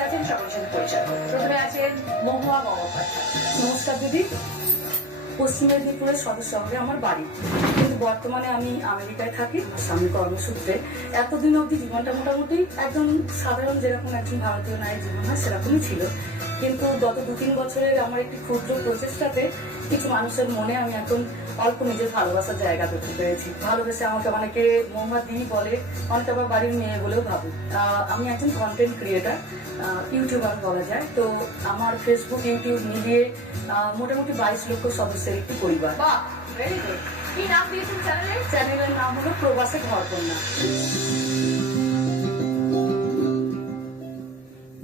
আছেন পরিচালক। প্রথমে আছেন মহুয়া গঙ্গোপাধ্যায়। নমস্কার দিদি। পশ্চিম মেদিনীপুরের সদর শহরে আমার বাড়ি। কিন্তু বর্তমানে আমি আমেরিকায় থাকি, স্বামী কর্মসূত্রে। এতদিন অবধি জীবনটা মোটামুটি একদম সাধারণ যেরকম একজন ভারতীয় নারীর জীবন হয়, সেরকমই ছিল। কিন্তু গত দু তিন বছরের আমার একটি ক্ষুদ্র প্রচেষ্টাতে কিছু মানুষের মনে আমি এখন অল্প নিজের ভালোবাসার জায়গা পেতে পেরেছি। ভালোবেসে আমাকে অনেকে মোহাম্মদ দি বলে অনেকে আবার বাড়ির মেয়ে বলেও ভাবি। আমি একজন কন্টেন্ট ক্রিয়েটার ইউটিউবার বলা যায়। তো আমার ফেসবুক ইউটিউব মিলিয়ে মোটামুটি বাইশ লক্ষ সদস্যের একটি পরিবার। বাহ ভেরি গুড কি নাম দিয়েছেন চ্যানেলের চ্যানেলের নাম হলো প্রবাসে ঘর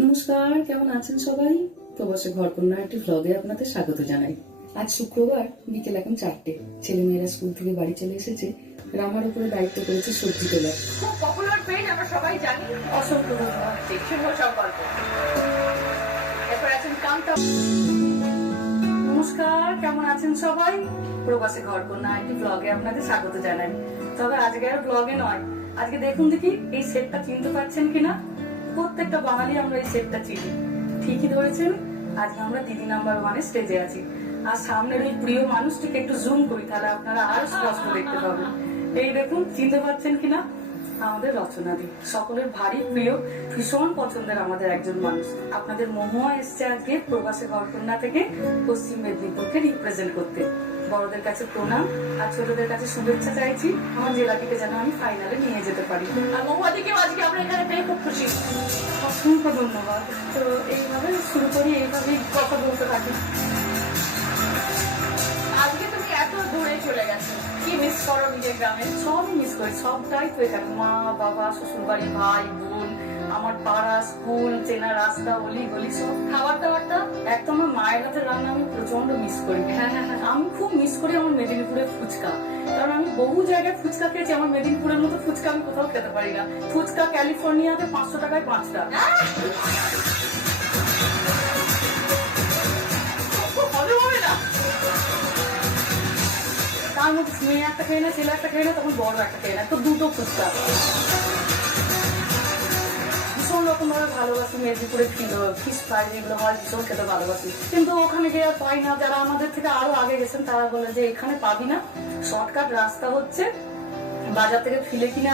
নমস্কার কেমন আছেন সবাই? প্রবাসে ঘর কন্যা একটি ভ্লগে আপনাদের স্বাগত জানাই। আজ শুক্রবার বিকেল এখন চারটে। ছেলে মেয়েরা স্কুল থেকে বাড়ি চলে এসেছে। রামার উপরে দায়িত্ব করেছে সবজি তোলার। খুব পপুলার পেজ আমরা সবাই জানি। অসংখ্য নমস্কার কেমন আছেন সবাই? প্রবাসে ঘর কন্যা একটি ব্লগে আপনাদের স্বাগত জানাই। তবে আজকে আর ব্লগে নয়। আজকে দেখুন দেখি এই সেটটা চিনতে পারছেন কিনা? প্রত্যেকটা বাঙালি আমরা এই সেটটা চিনি। ঠিকই ধরেছেন, আজকে আমরা দিদি নাম্বার ওয়ানে স্টেজে আছি। আর সামনের ওই প্রিয় মানুষটিকে একটু জুম করি, তাহলে আপনারা আরও স্পষ্ট দেখতে পাবেন। এই দেখুন, চিনতে পারছেন কিনা? আমাদের রচনা দি সকলের ভারী প্রিয়, ভীষণ পছন্দের আমাদের একজন মানুষ। আপনাদের মহুয়া এসছে আজকে প্রবাসী ঘরকন্যা থেকে পশ্চিম মেদিনীপুরকে রিপ্রেজেন্ট করতে। বড়দের কাছে প্রণাম আর ছোটদের কাছে শুভেচ্ছা চাইছি। আমার জেলাটিকে যেন আমি ফাইনালে নিয়ে যেতে পারি। আর মহুয়াদিকেও আজকে আমরা এখানে পেয়ে খুব খুশি। অসংখ্য ধন্যবাদ। তো এইভাবে শুরু করি এইভাবেই কথা বলতে থাকি। আজকে তুমি এত দূরে চলে গেছো। কি মিস করো নিজের গ্রামে? সবই মিস করি সবটাই তো এখানে। মা বাবা শ্বশুর বাড়ি ভাই বোন আমার পাড়া স্কুল চেনা রাস্তা অলি গলি সব। খাবার দাবারটা? এক তো আমার মায়ের হাতের রান্না আমি প্রচণ্ড মিস করি। হ্যাঁ হ্যাঁ হ্যাঁ। আমি করি আমার মেদিনীপুরের ফুচকা। কারণ আমি বহু জায়গায় ফুচকা খেয়েছি, আমার মেদিনীপুরের মতো ফুচকা আমি কোথাও খেতে পারি না। ফুচকা ক্যালিফোর্নিয়াতে পাঁচশো টাকায় পাঁচটা। তার মধ্যে মেয়ে একটা খেয়ে না, ছেলে একটা খেয়ে না, তখন বড় একটা খেয়ে না, তো দুটো ফুচকা। ভীষণ ভালোবাসি মেদিনীপুরে ফিস ফ্রাই যেগুলো হয়, ভীষণ খেতে ভালোবাসি। কিন্তু ওখানে গিয়ে আর পাই না। যারা আমাদের থেকে আরও আগে গেছেন, তারা বলে যে, এখানে পাবি না। শর্টকাট রাস্তা হচ্ছে। বাজার থেকে ফিলে কিনে